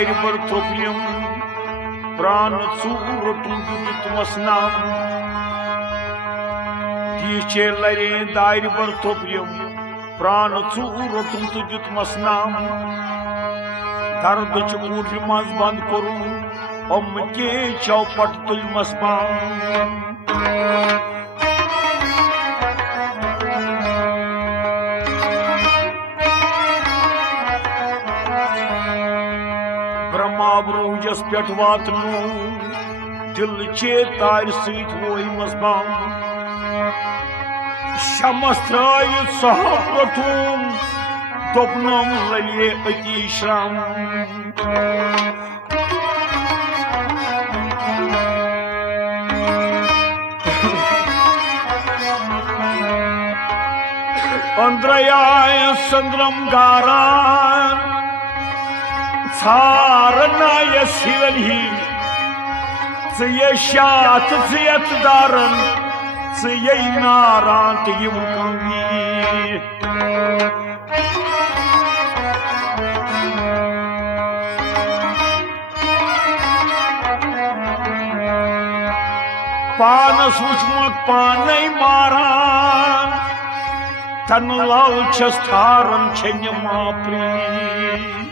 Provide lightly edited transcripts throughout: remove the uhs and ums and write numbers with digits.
दायर बर थोपियम प्राण रोटुन दितमस नाम तीचे लरे दायर बर थोपियम प्राण रोटुन दितमस नाम दर्द ऊट मज बंद करुन के चौपट तुलमस पाम ब्रह्माबरूजस पे वातनु दिल चे तार सत वोय मसबाम शमस त्रय सह रोटुन दोपनम ललिए अति श्राम अंद्रयाय संद्रम गारान सारनाय सिवलही ये शात यत दारन ये नारांत यम कवी पानस वुचमुत पाने मारान तन लाल छस थारन छन मापरी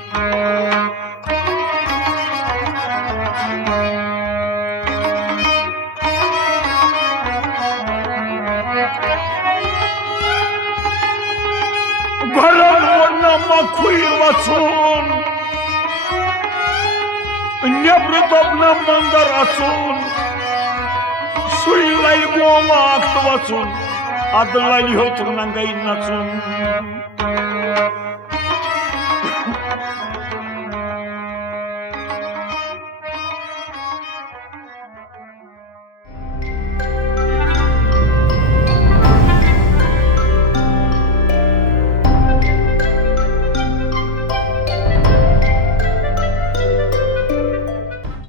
गरम मखुई वचुन नेब्र दोपन मंदर अचुन सुई लै मोवाक वचुन अद लि होत नंगई नचुन